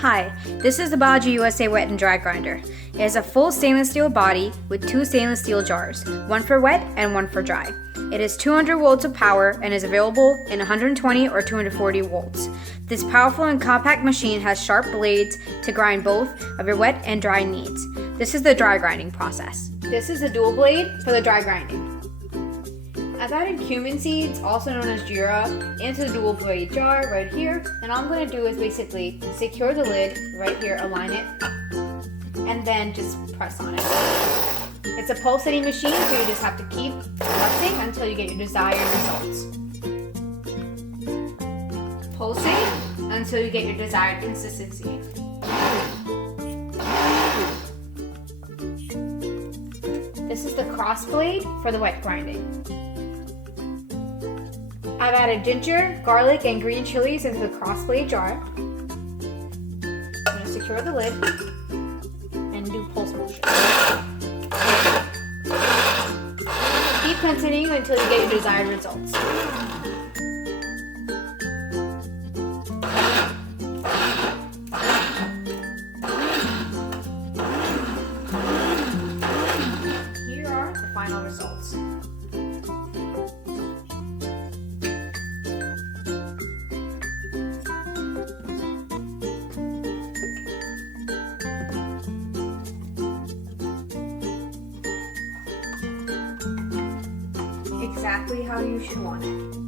Hi, this is the BalajiUSA Wet and Dry Grinder. It has a full stainless steel body with two stainless steel jars, one for wet and one for dry. It has 200 volts of power and is available in 120 or 240 volts. This powerful and compact machine has sharp blades to grind both of your wet and dry needs. This is the dry grinding process. This is the dual blade for the dry grinding. I've added cumin seeds, also known as jira, into the dual blade jar right here. And all I'm going to do is basically secure the lid right here, align it, and then just press on it. It's a pulsating machine, so you just have to keep pressing until you get your desired results. Pulsing until you get your desired consistency. This is the cross blade for the wet grinding. I've added ginger, garlic, and green chilies into the cross blade jar. I'm going to secure the lid and do pulse motion. Keep continuing until you get your desired results. Here are the final results. Exactly how you should want it.